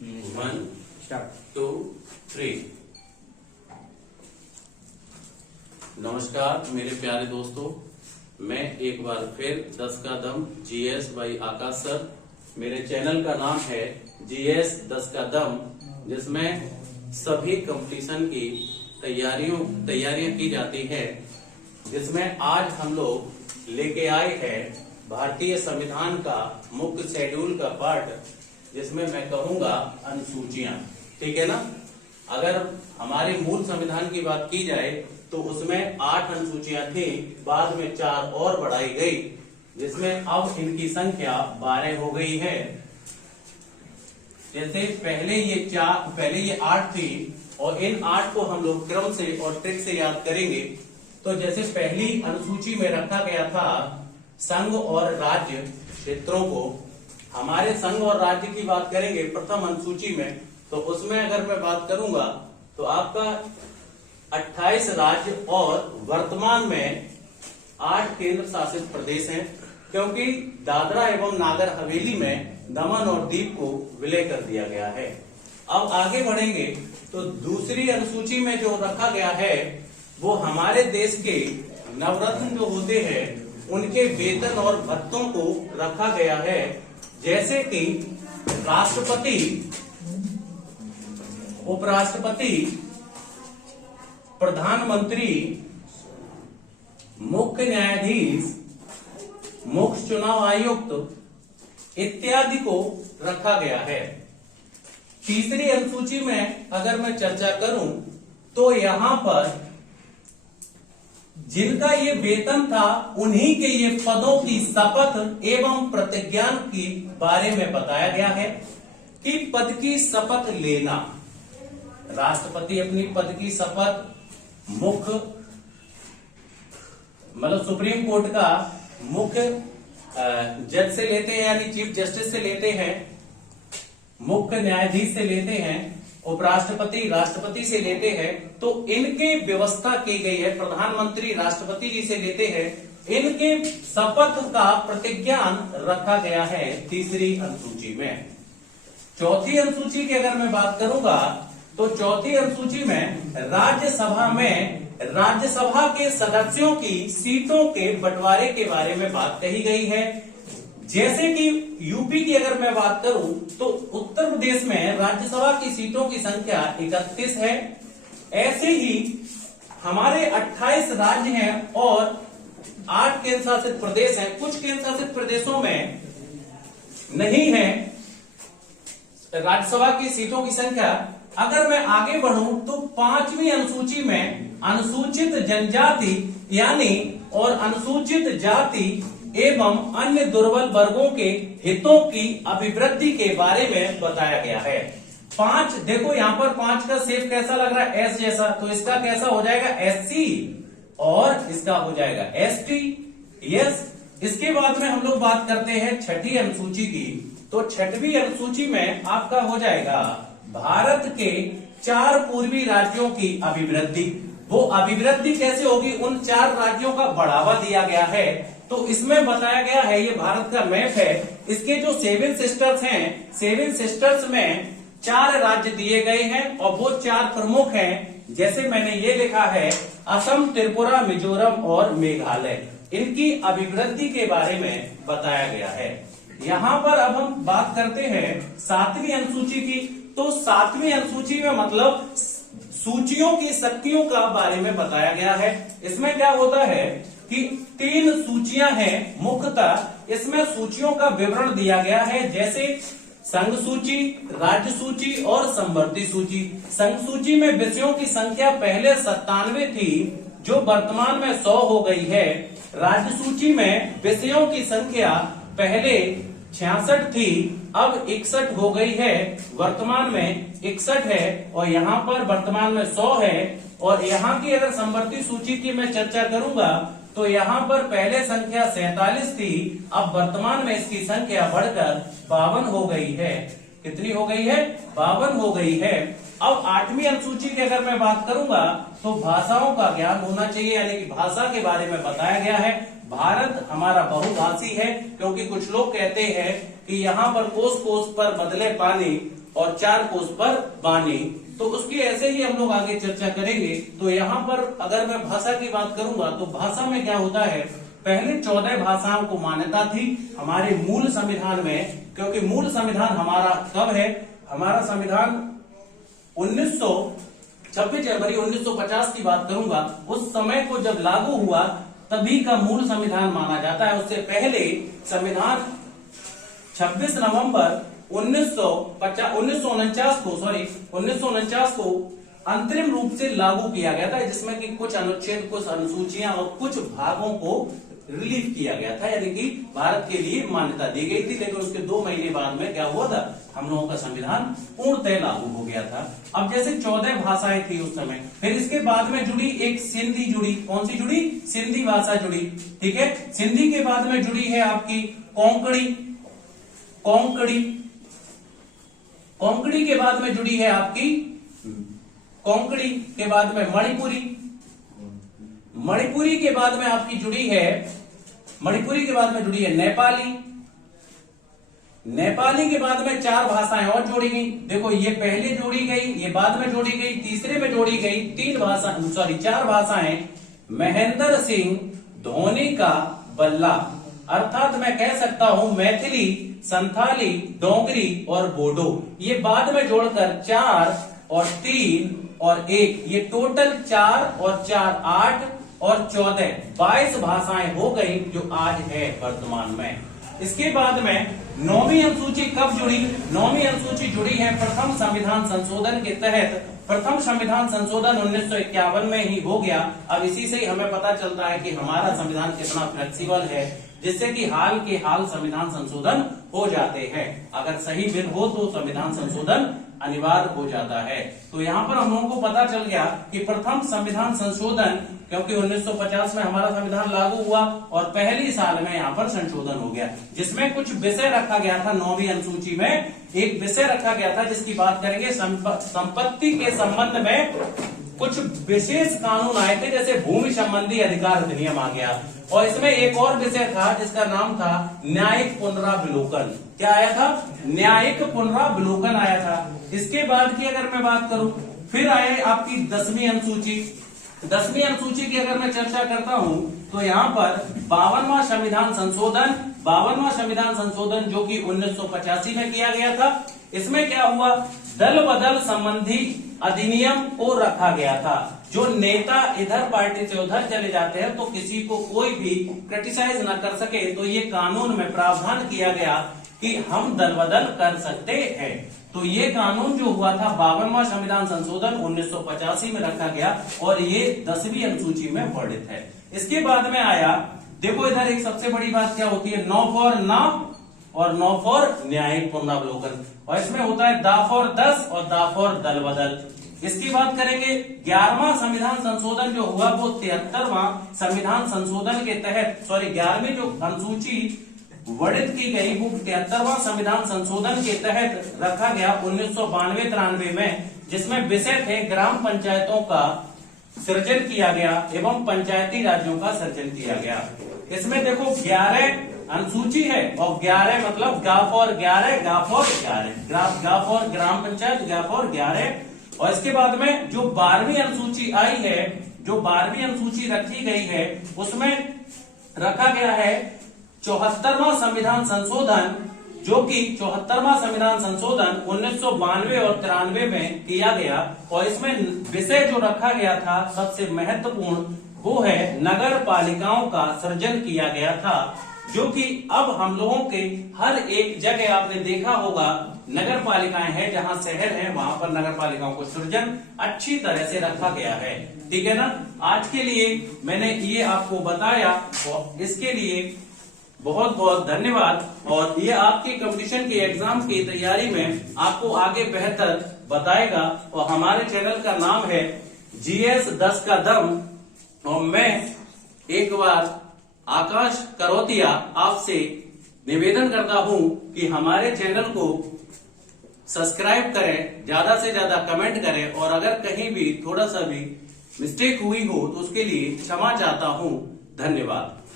1 2 3। नमस्कार मेरे प्यारे दोस्तों, मैं एक बार फिर 10 का दम जीएस बाई आकाश सर। मेरे चैनल का नाम है जीएस 10 का दम, जिसमें सभी कंपटीशन की तैयारियां की जाती है। जिसमें आज हम लोग लेके आए हैं भारतीय संविधान का मुख्य शेड्यूल का पार्ट, जिसमें मैं कहूंगा अनुसूचियां। ठीक है ना। अगर हमारे मूल संविधान की बात की जाए तो उसमें 8 अनुसूचियां थी, बाद में 4 और बढ़ाई गई, जिसमें अब इनकी संख्या 12 हो गई है। जैसे पहले ये 8 थी, और इन 8 को हम लोग क्रम से और ट्रिक से याद करेंगे। तो जैसे पहली अनुसूची में रखा गया था संघ और राज्य क्षेत्रों को। हमारे संघ और राज्य की बात करेंगे प्रथम अनुसूची में, तो उसमें अगर मैं बात करूंगा तो आपका 28 राज्य और वर्तमान में 8 केंद्र शासित प्रदेश हैं, क्योंकि दादरा एवं नागर हवेली में दमन और दीव को विलय कर दिया गया है। अब आगे बढ़ेंगे तो दूसरी अनुसूची में जो रखा गया है वो हमारे देश के नवरत्न जो होते हैं उनके वेतन और भत्तों को रखा गया है। जैसे कि राष्ट्रपति, उपराष्ट्रपति, प्रधानमंत्री, मुख्य न्यायाधीश, मुख्य चुनाव आयुक्त इत्यादि को रखा गया है। तीसरी अनुसूची में अगर मैं चर्चा करूं तो यहां पर जिनका ये वेतन था उन्हीं के ये पदों की शपथ एवं प्रतिज्ञान के बारे में बताया गया है कि पद की शपथ लेना। राष्ट्रपति अपनी पद की शपथ मुख्य सुप्रीम कोर्ट का मुख्य जज से लेते हैं, यानी चीफ जस्टिस से लेते हैं, मुख्य न्यायाधीश से लेते हैं, उपराष्ट्रपति राष्ट्रपति से लेते हैं। तो इनके व्यवस्था की गई है, प्रधानमंत्री राष्ट्रपति जी से लेते हैं, इनके शपथ का प्रतिज्ञान रखा गया है तीसरी अनुसूची में। चौथी अनुसूची की अगर मैं बात करूंगा तो चौथी अनुसूची में राज्यसभा के सदस्यों की सीटों के बंटवारे के बारे में बात कही गई है। जैसे कि यूपी की अगर मैं बात करूं तो उत्तर प्रदेश में राज्यसभा की सीटों की संख्या 31 है। ऐसे ही हमारे 28 राज्य हैं और 8 केंद्र शासित प्रदेश हैं। कुछ केंद्र शासित प्रदेशों में नहीं है राज्यसभा की सीटों की संख्या। अगर मैं आगे बढ़ूं तो 5वीं अनुसूची में अनुसूचित जनजाति यानी और अनुसूचित जाति एवं अन्य दुर्बल वर्गों के हितों की अभिवृद्धि के बारे में बताया गया है। 5 देखो यहां पर 5 का शेप कैसा लग रहा है, एस जैसा, तो इसका कैसा हो जाएगा, एससी, और इसका हो जाएगा एसटी। यस। इसके बाद में हम लोग बात करते हैं छठी अनुसूची की। तो छठवीं अनुसूची में आपका हो जाएगा भारत के 4 पूर्वी राज्यों की अभिवृद्धि। वो अभिवृद्धि कैसे होगी, उन 4 राज्यों का बढ़ावा दिया गया है। तो इसमें बताया गया है, ये भारत का मैप है, इसके जो 7 सिस्टर्स हैं, 7 सिस्टर्स में 4 राज्य दिए गए हैं और वो 4 प्रमुख हैं। जैसे मैंने ये लिखा है असम, त्रिपुरा, मिजोरम और मेघालय। इनकी अभिवृद्धि के बारे में बताया गया है। यहाँ पर अब हम बात करते हैं 7वीं अनुसूची की। तो 7वीं अनुसूची में मतलब सूचियों की शक्तियों का बारे में बताया गया है। इसमें क्या होता है कि 3 सूचियां हैं मुख्यतः। इसमें सूचियों का विवरण दिया गया है, जैसे संघ सूची, राज्य सूची और समवर्ती सूची। संघ सूची में विषयों की संख्या पहले 97 थी, जो वर्तमान में 100 हो गई है। राज्य सूची में विषयों की संख्या पहले 66 थी, अब 61 हो गई है, वर्तमान में 61 है, और यहाँ पर वर्तमान में 100 है। और यहाँ की अगर समवर्ती सूची की मैं चर्चा करूंगा तो यहाँ पर पहले संख्या 47 थी, अब वर्तमान में इसकी संख्या बढ़कर 52 हो गई है। कितनी हो गई है, 52 हो गई है। अब 8वीं अनुसूची की अगर मैं बात करूंगा तो भाषाओं का ज्ञान होना चाहिए, यानी कि भाषा के बारे में बताया गया है। भारत हमारा बहुभाषी है, क्योंकि कुछ लोग कहते हैं कि यहाँ पर कोस कोस पर बदले पानी और 4 कोस पर बानी। तो उसकी ऐसे ही हम लोग आगे चर्चा करेंगे। तो यहाँ पर अगर मैं भाषा की बात करूंगा तो भाषा में क्या होता है, पहले 14 भाषाओं को मान्यता थी हमारे मूल संविधान में, क्योंकि मूल संविधान हमारा कब है, हमारा संविधान 26 जनवरी 1950 की बात करूंगा, उस समय को जब लागू हुआ तभी का मूल संविधान माना जाता है। उससे पहले संविधान 26 नवंबर 1949 को अंतरिम रूप से लागू किया गया था, जिसमें कि कुछ अनुच्छेद, कुछ अनुसूचियां और कुछ भागों को रिलीव किया गया था, यानी कि भारत के लिए मान्यता दी गई थी। लेकिन उसके 2 महीने बाद में क्या हुआ था, हम लोगों का संविधान पूर्णतः लागू हो गया था। अब जैसे 14 भाषाएं थी उस समय, फिर इसके बाद में जुड़ी एक सिंधी जुड़ी। कौन सी जुड़ी, सिंधी भाषा जुड़ी, ठीक है। सिंधी के बाद में जुड़ी है आपकी कोंकणी, कोंकणी के बाद में जुड़ी है आपकी, कोंकणी के बाद में मणिपुरी, मणिपुरी के बाद में आपकी जुड़ी है, मणिपुरी के बाद में जुड़ी है नेपाली, नेपाली के बाद में 4 भाषाएं और जोड़ी गई। देखो ये पहले जोड़ी गई, ये बाद में जोड़ी गई, तीसरे में जोड़ी गई 4 भाषाएं, महेंद्र सिंह धोनी का बल्ला, अर्थात मैं कह सकता हूं मैथिली, संथाली, डोगरी और बोडो। ये बाद में जोड़कर 4 और 3 और 1, ये टोटल 4 और 4 8 और 14 22 भाषाएं हो गई जो आज है वर्तमान में। इसके बाद में 9वीं अनुसूची कब जुड़ी, 9वीं अनुसूची जुड़ी है प्रथम संविधान संशोधन के तहत। प्रथम संविधान संशोधन 1951 में ही हो गया। अब इसी से ही हमें पता चलता है कि हमारा संविधान कितना फ्लेक्सिबल है, जिससे कि हाल के हाल संविधान संशोधन हो जाते हैं। अगर सही बिल हो तो संविधान संशोधन अनिवार्य हो जाता है। तो यहाँ पर हम लोगों को पता चल गया कि प्रथम संविधान संशोधन, क्योंकि 1950 में हमारा संविधान लागू हुआ और पहली साल में यहाँ पर संशोधन हो गया, जिसमें कुछ विषय रखा गया था। 9वीं अनुसूची में एक विषय रखा गया था जिसकी बात करेंगे, संपत्ति के संबंध में कुछ विशेष कानून आए थे, जैसे भूमि संबंधी अधिकार अधिनियम आ गया। और इसमें एक और विषय था जिसका नाम था न्यायिक पुनरावलोकन। क्या आया था, न्यायिक पुनरावलोकन आया था। इसके बाद की अगर मैं बात करूं, फिर आए आपकी 10वीं अनुसूची। 10वीं अनुसूची की अगर मैं चर्चा करता हूं तो यहाँ पर 52वां संविधान संशोधन, 52वां संविधान संशोधन जो कि 1985 में किया गया था। इसमें क्या हुआ, दल बदल संबंधी अधिनियम को रखा गया था। जो नेता इधर पार्टी से उधर चले जाते हैं तो किसी को कोई भी क्रिटिसाइज न कर सके, तो ये कानून में प्रावधान किया गया कि हम दल बदल कर सकते हैं। तो ये कानून जो हुआ था 52वां संविधान संशोधन 1985 में रखा गया और ये 10वीं अनुसूची में वर्णित है। इसके बाद में आया, देखो इधर एक सबसे बड़ी बात क्या होती है, नो फॉर ना और नो फॉर न्यायिक पुनरावलोकन, और इसमें होता है दा फॉर 10 और दा फॉर दल बदल। इसकी बात करेंगे 11वां संविधान संशोधन जो हुआ वो 73वां संविधान संशोधन के तहत, 11वीं जो अनुसूची वर्णित की गई वो 73वां संविधान संशोधन के तहत रखा गया 1992-93 में, जिसमें विषय थे ग्राम पंचायतों का सृजन किया गया एवं पंचायती राज्यों का सृजन किया गया। इसमें देखो 11 अनुसूची है और 11 मतलब गा फॉर 11, गा फॉर 11, गा फॉर ग्राम पंचायत, गा फॉर 11। और इसके बाद में जो 12वीं अनुसूची आई है, जो 12वीं अनुसूची रखी गई है, उसमें रखा गया है 74वां संविधान संशोधन, जो कि 74वां संविधान संशोधन 1992 और 93 में किया गया। और इसमें विषय जो रखा गया था सबसे महत्वपूर्ण वो है नगर पालिकाओं का सृजन किया गया था, जो कि अब हम लोगों के हर एक जगह आपने देखा होगा नगर पालिकाएं हैं, जहां शहर है वहां पर नगर पालिकाओं को सृजन अच्छी तरह से रखा गया है। ठीक है ना। आज के लिए मैंने ये आपको बताया और इसके लिए बहुत बहुत धन्यवाद। और ये आपके कंपटीशन के एग्जाम की तैयारी में आपको आगे बेहतर बताएगा। और हमारे चैनल का नाम है GS 10 का दम। और मैं एक बार आकाश करोतिया आपसे निवेदन करता हूं कि हमारे चैनल को सब्सक्राइब करें, ज्यादा से ज्यादा कमेंट करें, और अगर कहीं भी थोड़ा सा भी मिस्टेक हुई हो तो उसके लिए क्षमा चाहता हूं। धन्यवाद।